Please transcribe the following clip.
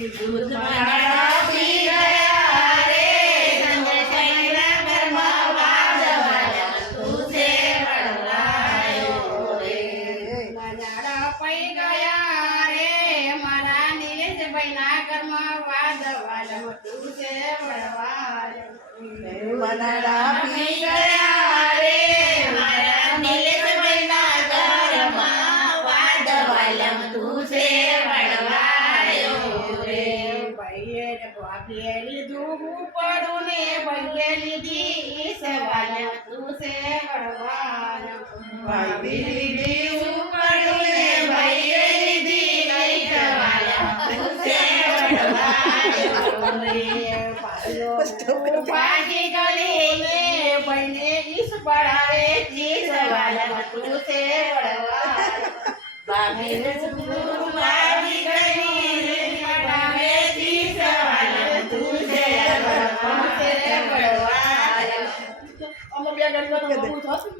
दूध मनाड़ा पी गया रे चंद्रशेखर घરમાં વાદવાલા તુસે વળવાયો રે મનાડા પી ગયા રે મારા નીલેશભાઈના ઘરમાં વાદવાલા તુસે વળવાયો મનાડા પી ગયા રે મારા નીલેશભાઈના ઘરમાં વાદવાલા તુસે લીધું પડું ને ભાઈએ લીધી સવાલ તુસે વળવાનો ભાઈ લીધી પડું ને ભાઈએ લીધી નહીં સવાલ તુસે વળવાનો પાછી ગલી ને ભાઈને ઈસ પડાવે જી સવાલ તુસે વળવાનો બાકી પાછી ગલી પડાવે જી સવાલ તુસે વળવાનો અમે બે ગણગણ બહુ થતું